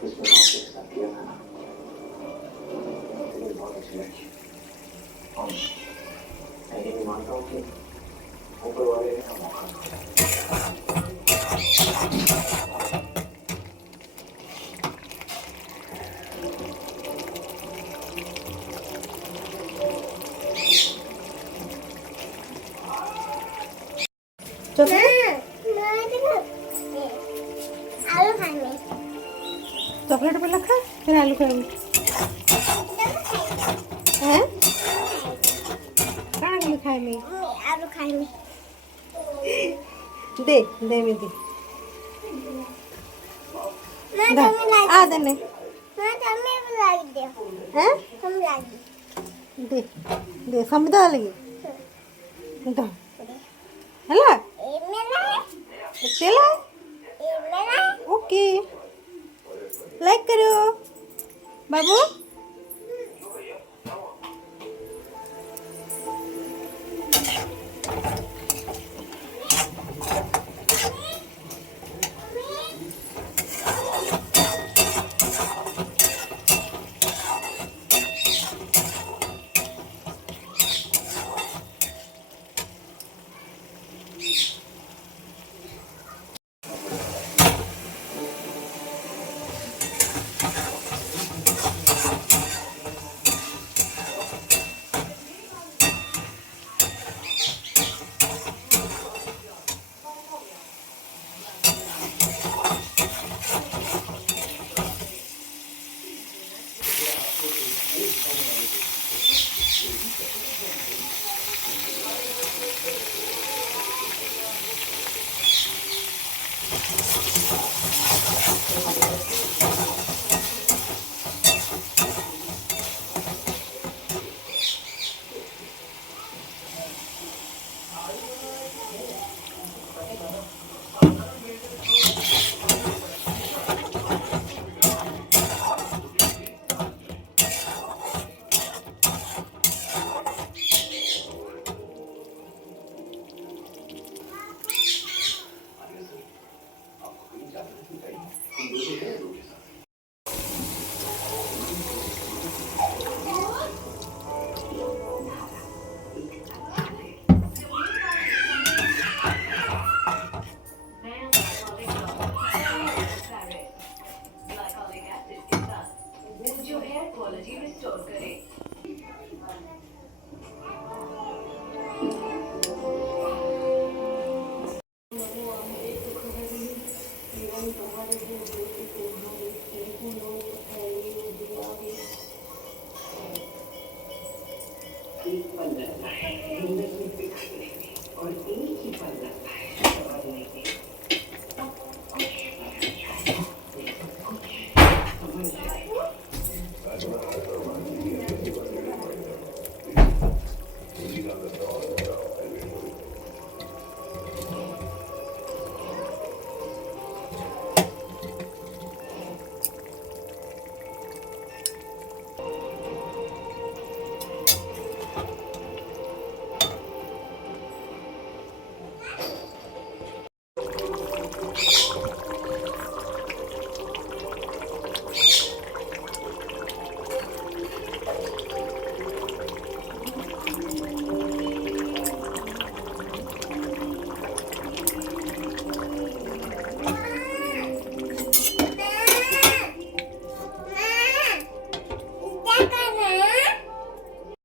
ऑफिस में काम के साथ किया था ना, मुझे बहुत अच्छी लगी। और मैं ये भी मानता हूँ कि ऊपर वाले ने हमें मौका आलू खाएंगे। चॉकलेट पहले खा फिर आलू खाएंगे। हैं काना के खाएंगे आलू खाएंगे। दे दे में दे मैं दा तुम्हें लाग आ देने मैं तुम्हें लाग दे। हैं तुम लाग दे। दे दे समझा लगी दा हला ये मेरा है। चला ये मेरा है। ओके लाइक करो बाबू।